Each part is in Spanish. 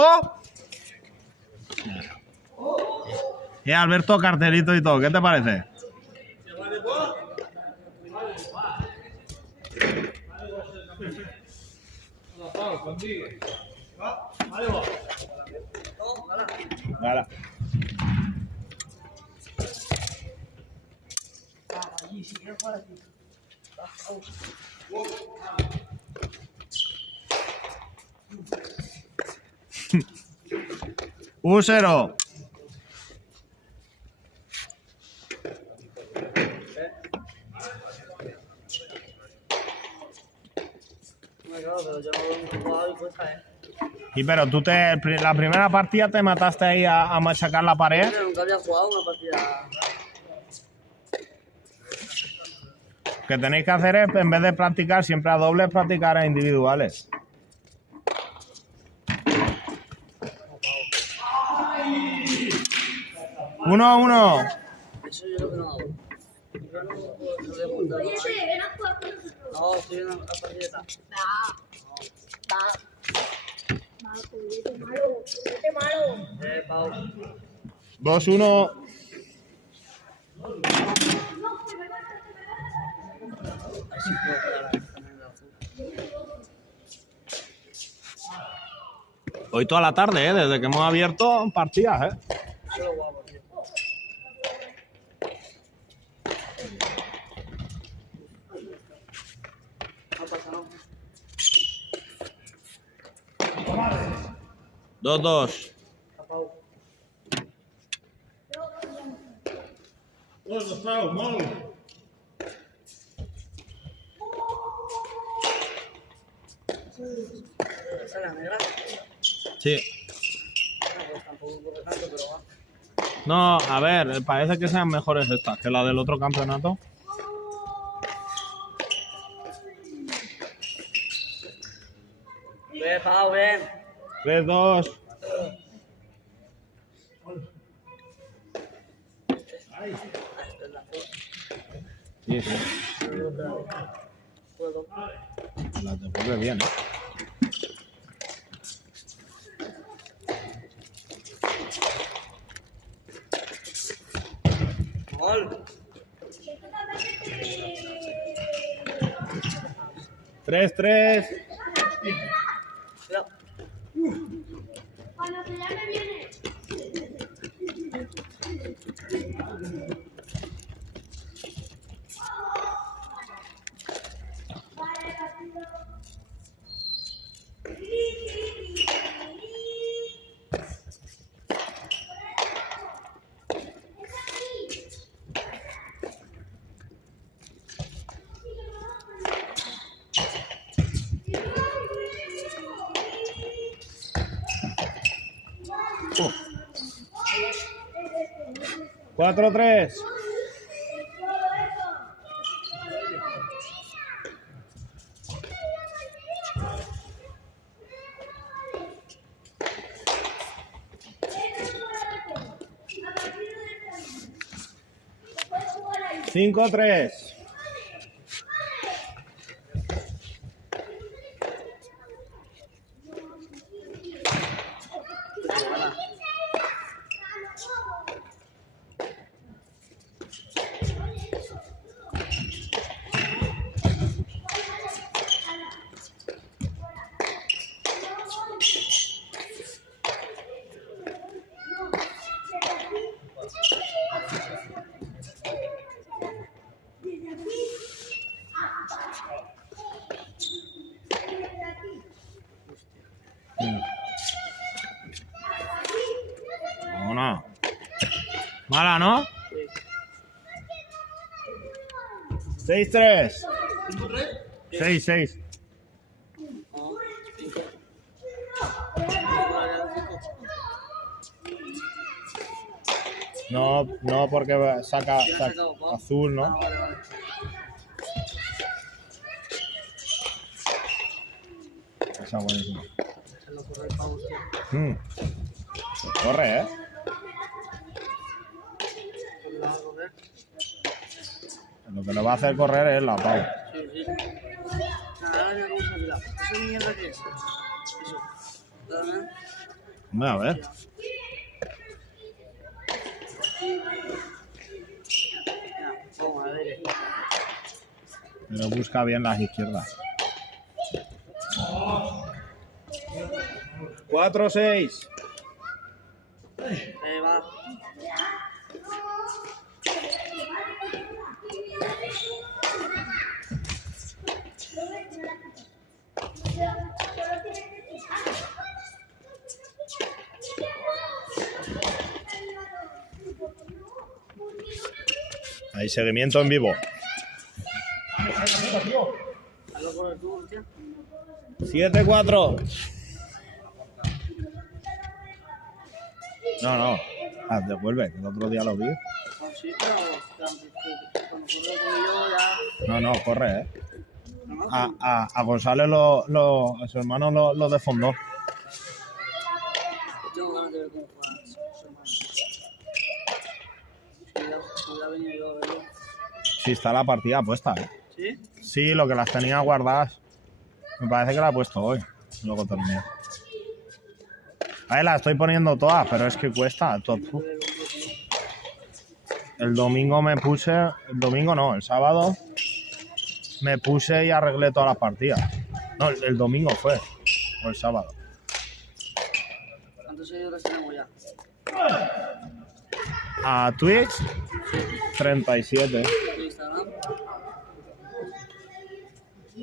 guapo? Y Alberto cartelito y todo, ¿qué te parece? Vale. Un 0. Y pero tú la primera partida te mataste ahí a machacar la pared. Nunca había jugado una partida. Lo que tenéis que hacer es, en vez de practicar siempre a dobles, practicar a individuales. Uno a uno. Eso yo lo que no hago. No, estoy viendo la partida. Pau. 2-1. Así puedo quedar también de azul. Hoy toda la tarde, desde que hemos abierto partidas, Eso es guapo, tío. No pasa nada. 2-2. Pau. ¿Esa es la negra? Sí. No, pues tampoco corre tanto, pero va. No, a ver, parece que sean mejores estas que la del otro campeonato. Bien, Pau, bien. 3-2. Ah, esta es la azul. Sí, sí. Puedo. La devuelve bien, Gol. 3-3. Cuidado. Cuando se llame viene. Oh. 4-3. ¿5-3? No. Mala, ¿no? 6-3. 6-6. No, no, porque saca azul, ¿no? Esa buenísima. Corre, Lo que le va a hacer correr es la Pau. Sí, sí. Nada, ya vamos a mirar. ¿Esa mierda qué es? Eso. Voy a ver. Toma, a ver. Pero busca bien las izquierdas. 4-6. Va. Hay seguimiento en vivo. Hazlo por el tubo, tío. 7-4. No. Devuelve, que el otro día lo vi. No, sí, pero cuando ocurrió conmigo ya... No, corre, ¿eh? No, A González a su hermano lo desfondó. tengo ganas de ver cómo juega su hermano. Si hubiera venido yo a verlo. Sí, está la partida puesta, ¿eh? ¿Sí? Sí, lo que las tenía guardadas. Me parece que la he puesto hoy. Luego termino. Ahí la estoy poniendo todas, pero es que cuesta. El domingo me puse... El domingo no, el sábado me puse y arreglé todas las partidas. No, el domingo fue. O el sábado. ¿Cuántos seguidores tenemos ya? A Twitch, 37. ¿En Instagram?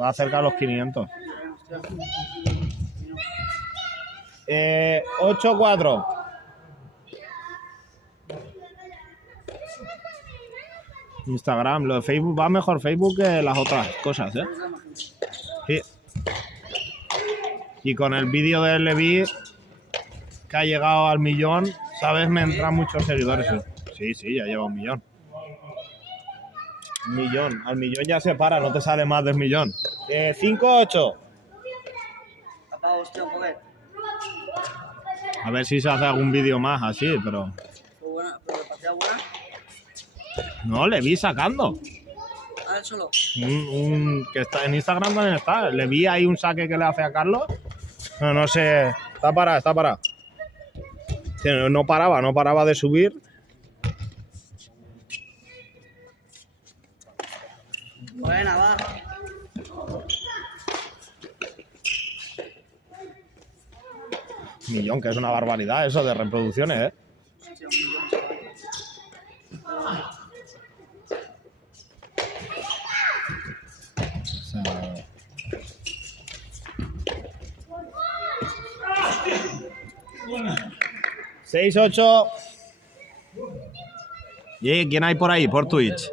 Va cerca a los 500. 8-4. Instagram, lo de Facebook va mejor Facebook que las otras cosas, ¿eh? Sí. Y con el vídeo de Levi que ha llegado al 1.000.000, ¿sabes? Me entran muchos seguidores. Sí, ya lleva 1.000.000. 1.000.000. Al 1.000.000 ya se para, no te sale más del 1.000.000. 5-8. Papá, hostia, un poquito. A ver si se hace algún vídeo más así, pero... Fue buena, pero la partida buena. No, le vi sacando. Ah, él solo. Que está en Instagram también está. Le vi ahí un saque que le hace a Carlos. No sé. Está parado. No paraba de subir. Buena, va. Millón, que es una barbaridad eso de reproducciones, ¿eh? Hostia, 1.000.000. O sea... ...6-8... ¿Y quién hay por ahí, por Twitch?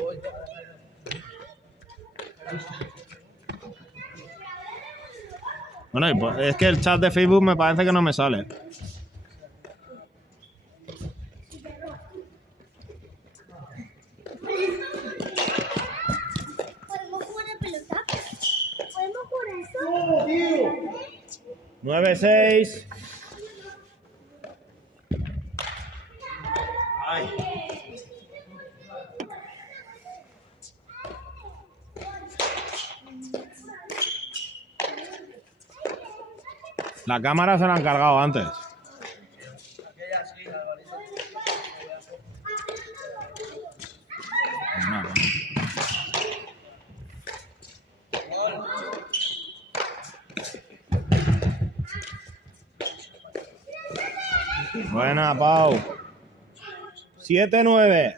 Bueno, pues es que el chat de Facebook me parece que no me sale. ¿Podemos jugar a pelota? ¿Podemos jugar eso? 9-6. La cámara se la han cargado antes. Aquella sí, Alvarito. No. Buena, Pau. 7-9.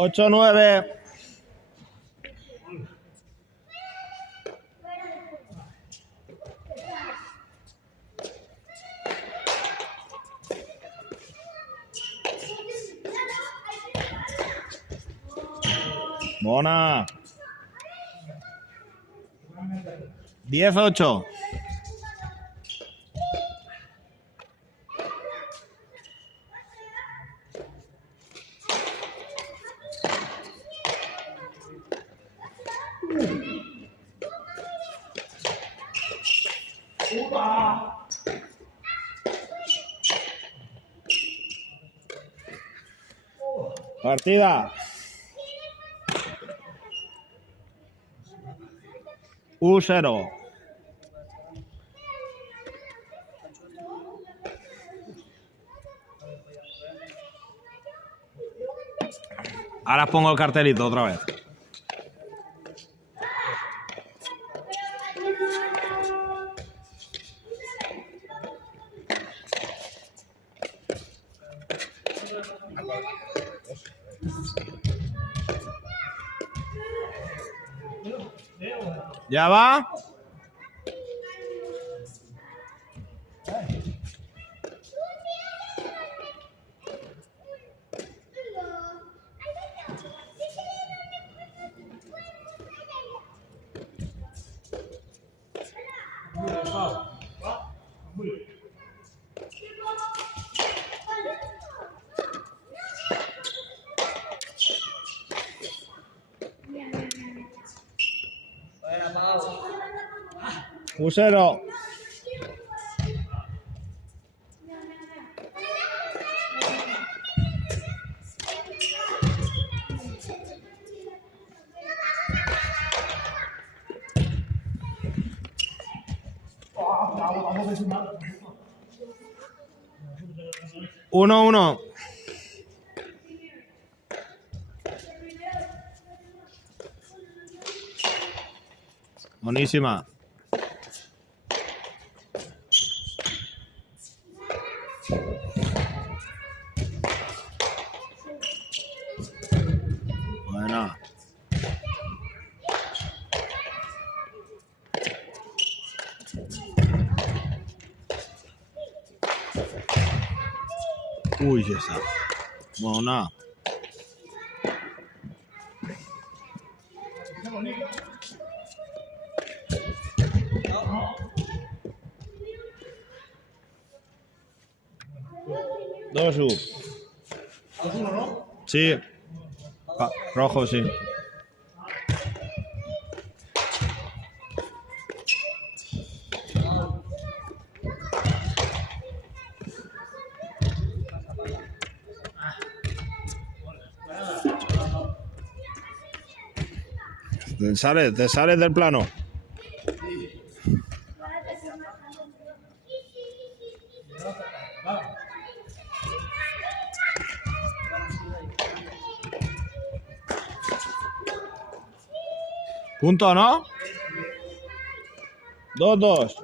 Ocho, 9. Bona. 10-8. Partida. 1-0. Ahora os pongo el cartelito otra vez. ¿Ya va? Bueno, Pau. 1-0. Uno, uno. Buenísima. Buena. Uy, esa. Bueno, nada. Dos, ¿2-1, no? sí. Rojo, sí. Te sales del plano. Punto, ¿no? 2-2.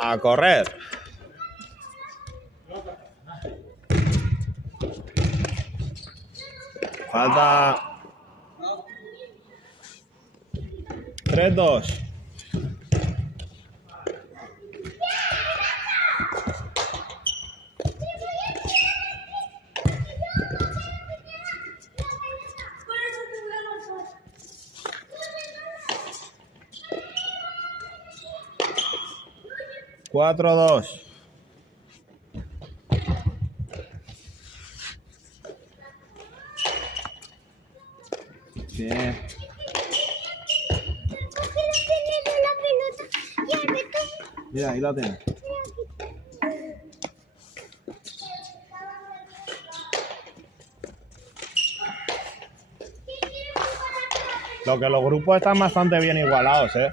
A correr. Falta 3-2. Cuatro, dos. Bien. Mira, ahí la tengo. Lo que los grupos están bastante bien igualados, ¿eh?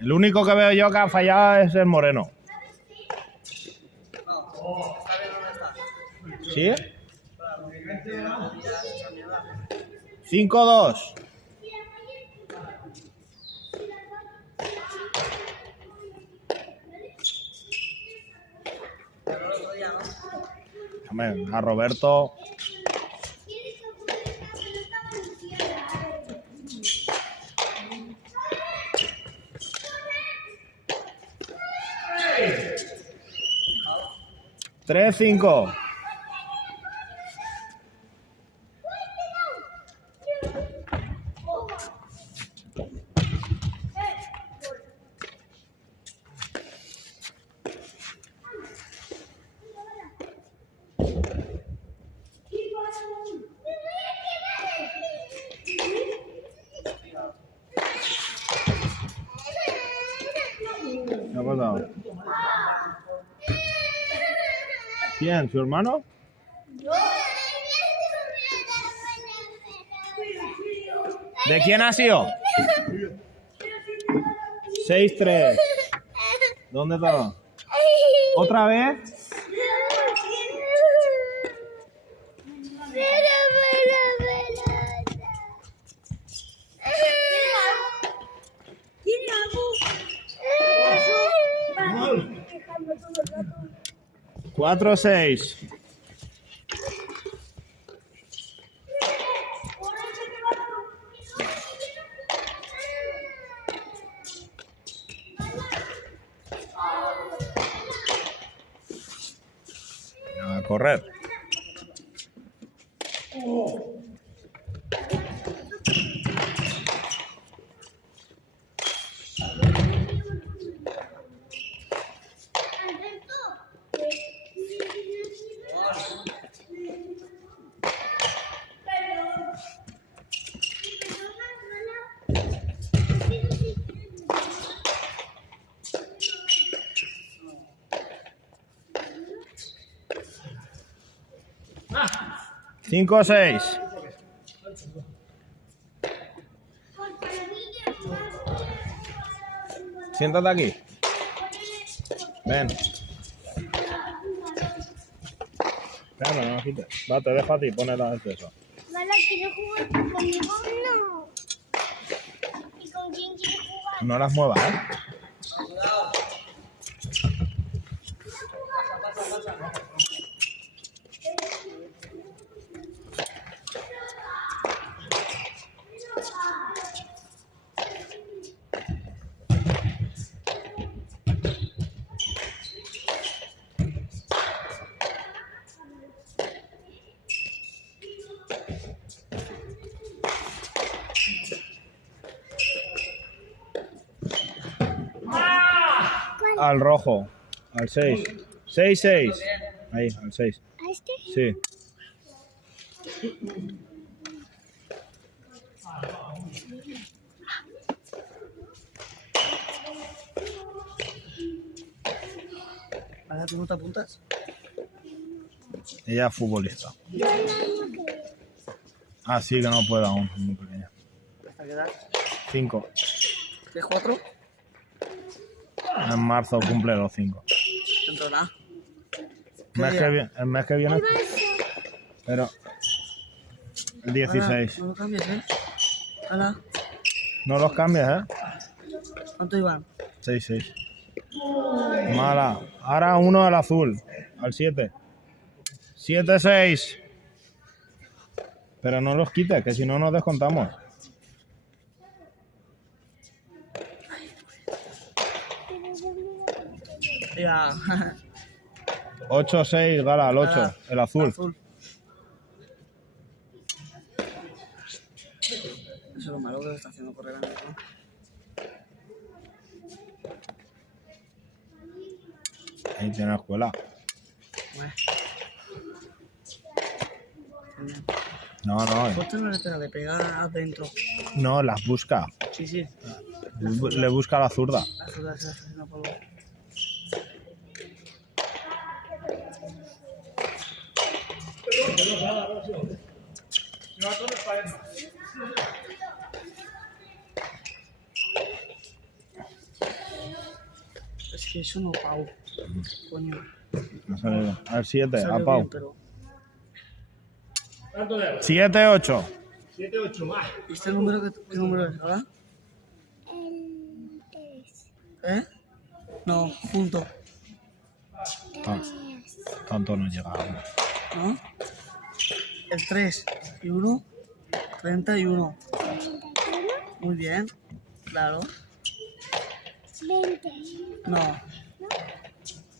El único que veo yo que ha fallado es el Moreno. ¿Sí? 5-2. Hombre, a Roberto. 3-5. ¿Qué ha pasado? ¿Quién? ¿Su hermano? ¿De quién ha sido? 6-3. ¿Dónde estaba? ¿Otra vez? Cuatro, 6. A correr. Cinco, 6. Siéntate aquí. Ven. Espérame, no me quites. Va, te dejo a ti, ponela de eso. Mala, ¿quieres jugar conmigo? No. ¿Y con quién quieres jugar? No las muevas, ¿eh? Al rojo, al 6. 6-6. Ahí, al 6. ¿A este? Sí. ¿Ahora tú no te apuntas? Ella es futbolista. Ah, sí, que no puede aún, muy pequeña. ¿Hasta qué edad? 5. ¿Qué 4? En marzo cumple los 5. Dentro de nada. El mes que viene, pero el 16. No lo cambies, ¿eh? Hola. No los cambies, ¿eh? ¿Cuánto iban? 6-6. Mala. Ahora uno al azul, al 7. 7-6. Pero no los quites, que si no nos descontamos. Ya. 8-6, Gala, al 8, Gala, el azul. Azul. Eso es lo malo que lo está haciendo correr a mí, ¿no? Ahí tiene la escuela. Bueno. No, no, Fuerte no le pega, le pega adentro. no, las busca. Sí, sí. Le busca la zurda. La ciudad se está haciendo polvo. Es que eso no, Pau. Coño. No ha salido. Al 7, Salió a Pau. bien, pero... 7-8. ¿Y este número qué número es, ahora? El 3. ¿Eh? No, junto. Tanto no llega aún. ¿No? El 3 y 1, 31. 31. Muy bien. Claro. 20. No.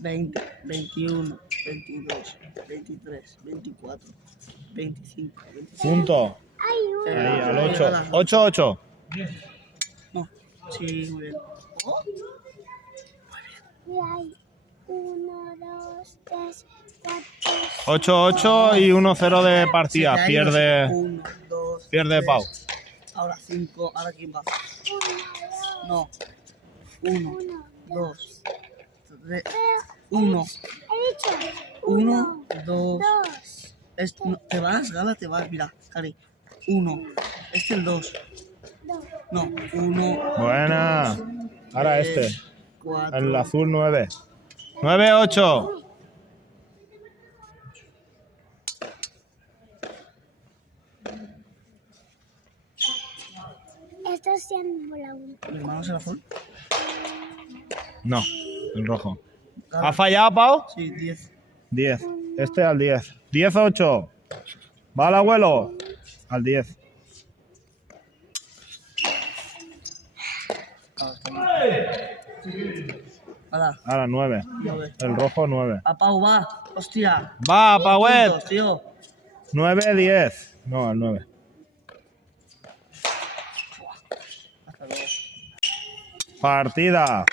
20, 21, 22, 23, 24, 25, 26. Punto. Hay uno. Ahí, al 8. 8, 8. No, sí, muy bien. Oh, Y hay 1, 2, 3, 4. 8, 8 y 1, 0 de partida. se te ha ido. Pierde, 1, 2, pierde 3. Pau. Ahora 5, ahora quién va. 1, No. 1, 1, 2, 3, 1, He dicho 1, 2. 2, No, te vas, Gala, te vas. Mira, Cari. 1. Este es el 2. 2. No, 1. Buena. Ahora este. 4. El azul 9. 9, 8. Esto es en bola 1. ¿Mi hermano es el azul? No, el rojo. Gala. ¿Ha fallado, Pau? Sí, 10. 10. Este al 10. 10, 8. ¿Va el abuelo? Al 10. Ahora, Ahora 9. 9. El rojo 9. A Pau va. Hostia. Va, Pauet. Puntos, tío. 9, 10. No, al 9. Hasta luego. Partida.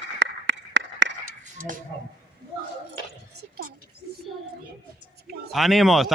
Ánimos.